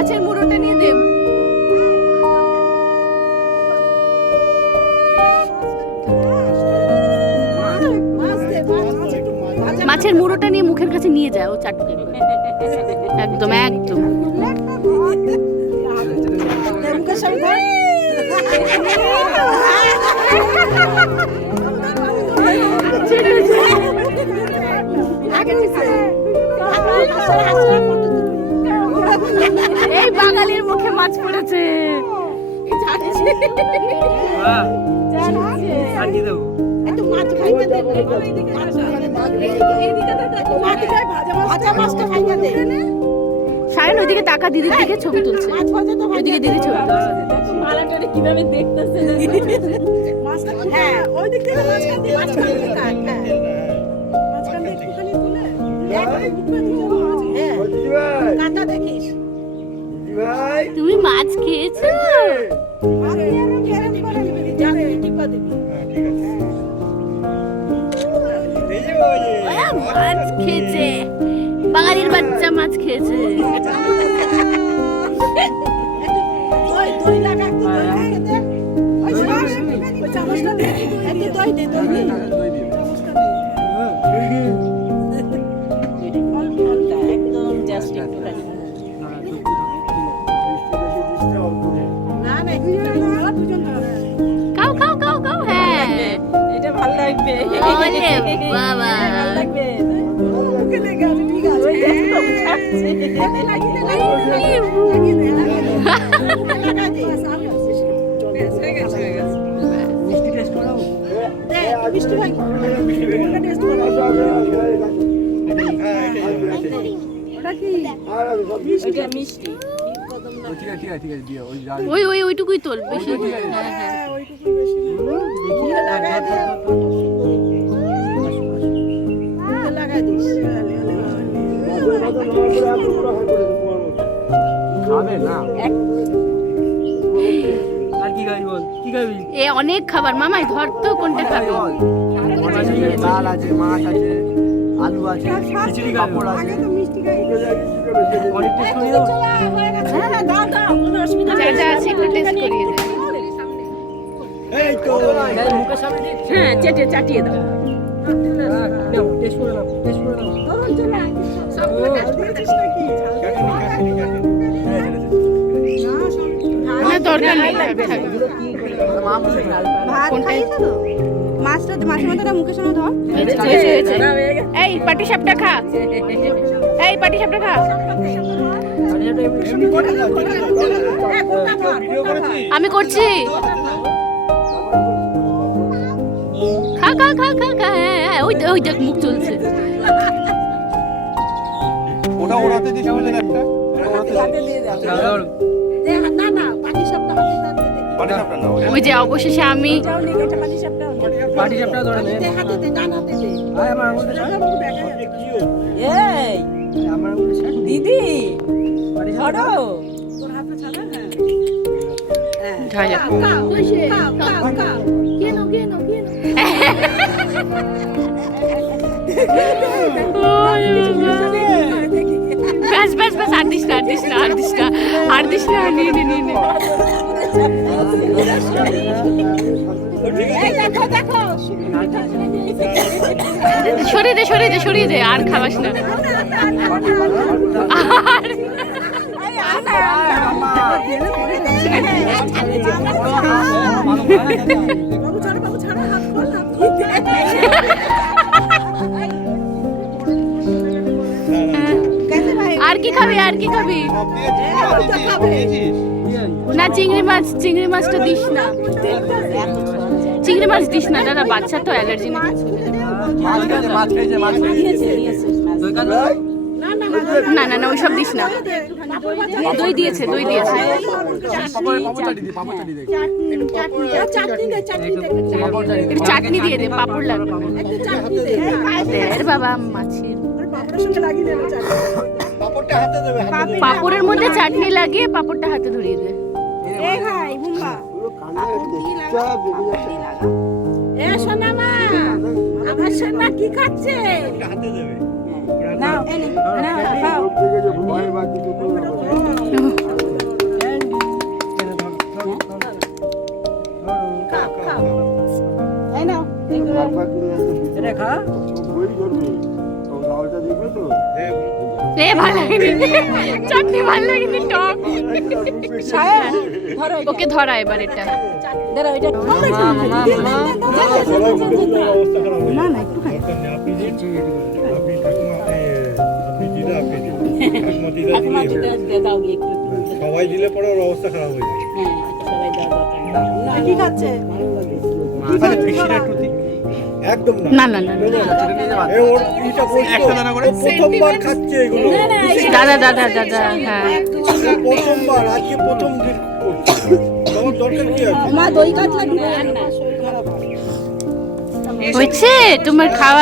মাছের মুড়োটা নিয়ে দেব মাছের মুড়োটা নিয়ে মুখের কাছে নিয়ে যায় ও চাটকে একদম একদম। মুখের সায়ন ওইদিকে টাকা দিদির দিকে ছবি তুলছে। মাছ ভাজা ওইদিকে দিদি ছবি তুলছে। হ্যাঁ ওই দিক থেকে মাছ খাইতে মাছ খাইতে হ্যাঁ। মাঝখান দিয়ে একটুখানি তুলে। হ্যাঁ। কাটা দেখিস। তুমি মাছ খেয়েছো? মাছ খেয়েছে। বাঙালির বাচ্চা মাছ খেয়েছে। দই দই লাগা একটু দই মিষ্টি ভাই টেস্ট ওটা মিষ্টি ওই ওই ওই ওইটুকুই তোল বেশি হ্যাঁ হ্যাঁ। বেশি এ অনেক খাবার মামাই ধর তো কোনটা খাবে ডাল আছে মাছ আছে আলু আছে খিচুড়ি পাপড় আছে হ্যাঁ হ্যাঁ দাও দরকার নেই ভাত খাইছো তো? মাছটা মাছের মাথাটা মুখের সামনে ধর। হয়েছে, হয়েছে, হয়েছে। এই পাটি সাপটা খা। এই পাটি সাপটা খা। আমি করছি। খা খা খা খা খা হ্যাঁ হ্যাঁ ওই দেখ- ওই দেখ মুখ চলছে। ওটা ওড়াতে দিস আমাদের একটা হাতে দিয়ে দাও না না ওই যে অবশেষে আমি দিদি ধরো তোর হাতে ছাড়া হ্যাঁ ঝাড় যা। কাও কাও কাও কাও কেন কেন কেন ব্যাস ব্যাস ব্যাস আর দিস না আর দিস না আর দিস না আর দিস না নিয়ে নে নিয়ে নে এই দেখো দেখো সরিয়ে দে সরিয়ে দে সরিয়ে দে আর খাবাস না আর কি খাবি আর কি খাবি? না চিংড়ি মাছ চিংড়ি মাছটা দিস না। চিংড়ি মাছ দিস না দাদা বাচ্চা তো অ্যালার্জি না মাছ মাছ মাছ না না না ওইসব দিস না। দই দিয়েছে দই দিয়েছে। চাটনি একটু চাটনি দিয়ে দে পাপড় লাগবে। বাবা মাছের। পাপড়ের সঙ্গে লাগিয়ে দে। পাপড়ের মধ্যে চাটনি লাগিয়ে পাপড়টা হাতে ধরিয়ে দে। এই ভাই বুম্বা এ সোনা মা আমার সোনা কি খাচ্ছে? হাতে দেবে নাও নাও খাও। খাও খাও এই নাও। এটা খা লাউটা দেখবে তো এ ভালো লাগেনি চাটনি ভালো লাগেনি টক সায়ন ধরো এটা। ওকে ধরা এবার এটা না না একটু খাই সবাই দিলে পরে ওর অবস্থা খারাপ হয়ে যায় হ্যাঁ সবাই দাও দরকার নেই। কি খাচ্ছে একদম না। না না না না। এ ওর ইটা বলতো ও প্রথমবার খাচ্ছে এগুলো। দাদা দাদা দাদা হ্যাঁ। প্রথমবার আজকে প্রথম দিন তোমার দরকার কি আছে? মা দই কাতলা ঢুকে না শরীর খারাপ হয় হয়েছে তোমার খাওয়া